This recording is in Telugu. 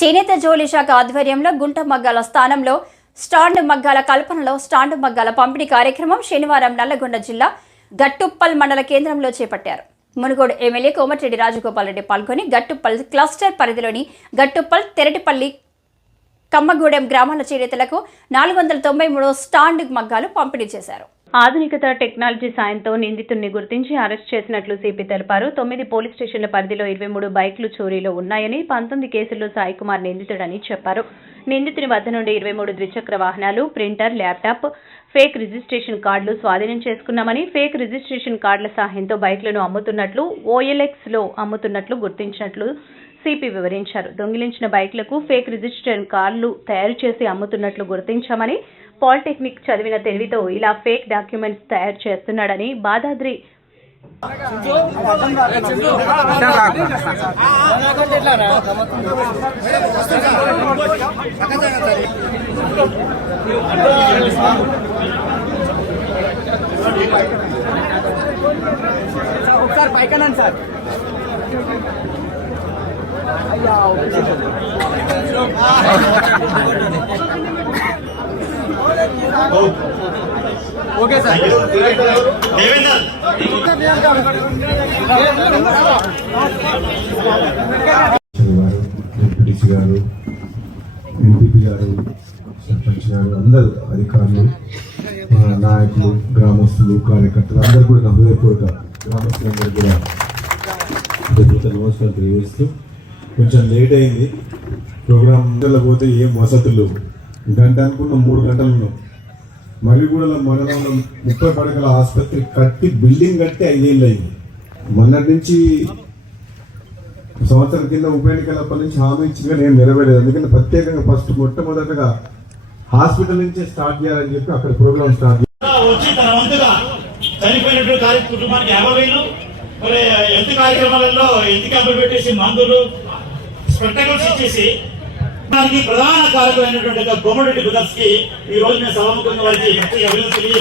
చేనేత జోలి శాఖ ఆధ్వర్యంలో గుంట మగ్గాల స్థానంలో స్టాండ్ మగ్గాల కల్పనలో స్టాండ్ మగ్గాల పంపిణీ కార్యక్రమం శనివారం నల్లగొండ జిల్లా గట్టుప్పల్ మండల కేంద్రంలో చేపట్టారు. మునుగోడు ఎమ్మెల్యే కోమటిరెడ్డి రాజగోపాల్ రెడ్డి పాల్గొని గట్టుప్పల్ క్లస్టర్ పరిధిలోని గట్టుప్పల్ తెరటిపల్లి కమ్మగూడెం గ్రామాల చేనేతలకు నాలుగు వందల తొంభై మూడు స్టాండ్ మగ్గాలు పంపిణీ చేశారు. ఆధునికత టెక్నాలజీ సాయంతో నిందితుడిని గుర్తించి అరెస్ట్ చేసినట్లు సిపి తెలిపారు. తొమ్మిది పోలీస్ స్టేషన్ల పరిధిలో ఇరవై మూడు బైకులు చోరీలో ఉన్నాయని పంతొమ్మిది కేసుల్లో సాయి కుమార్ నిందితుడని చెప్పారు. నిందితుని వద్ద నుండి ఇరవై మూడు ద్విచక్ర వాహనాలు ప్రింటర్ ల్యాప్టాప్ ఫేక్ రిజిస్ట్రేషన్ కార్డులు స్వాధీనం చేసుకున్నామని ఫేక్ రిజిస్ట్రేషన్ కార్డుల సహాయంతో బైక్లను అమ్ముతున్నట్లు ఓఎల్ఎక్స్లో అమ్ముతున్నట్లు గుర్తించినట్లు సిపి వివరించారు. దొంగిలించిన బైక్లకు ఫేక్ రిజిస్టర్ కార్లు తయారు చేసి అమ్ముతున్నట్లు గుర్తించామని పాలిటెక్నిక్ చదివిన తెలివితో ఇలా ఫేక్ డాక్యుమెంట్స్ తయారు చేస్తున్నాడని బాదాద్రి ఒకసారి పైకనండి సార్. Okay sir. గారు గారు ఎంపీపీ గారు సర్పంచ్ గారు అందరూ అధికారులు మా నాయకులు గ్రామస్తులు కార్యకర్తలు అందరూ కూడా నా హృదయపూర్వక గ్రామస్తులందరూ కూడా నమస్కారం తెలియజేస్తూ కొంచెం లేట్ అయింది. ప్రోగ్రామ్ పోతే ఏం వసతులు గంట అనుకున్న మూడు గంటలు ఉన్నాం. మరిగూడల మండలంలో ముప్పై పడకల ఆసుపత్రి కట్టి బిల్డింగ్ కట్టి ఐదేళ్ళు అయింది. మొన్నటి నుంచి సంవత్సరం కింద ఉప ఎన్నికలప్పటి నుంచి హామీ ఇచ్చిందిగా నేను నెరవేరలేదు ఎందుకంటే ప్రత్యేకంగా ఫస్ట్ మొట్టమొదటగా హాస్పిటల్ నుంచే స్టార్ట్ చేయాలని చెప్పి అక్కడ ప్రోగ్రామ్ స్టార్ట్ వచ్చి తన వంతుగా చనిపోయినటువంటి కుటుంబానికి యాభై వేలు. మరి కార్యక్రమాలలో హెల్త్ క్యాంపులు పెట్టేసి మందులు స్పెక్టకల్స్ ఇచ్చేసి దానికి ప్రధాన కారకమైనటువంటి గుమ్మడి బ్రదర్స్కి ఈ రోజు నేను సభాముఖంగా వారికి ప్రత్యేక అభినందనలు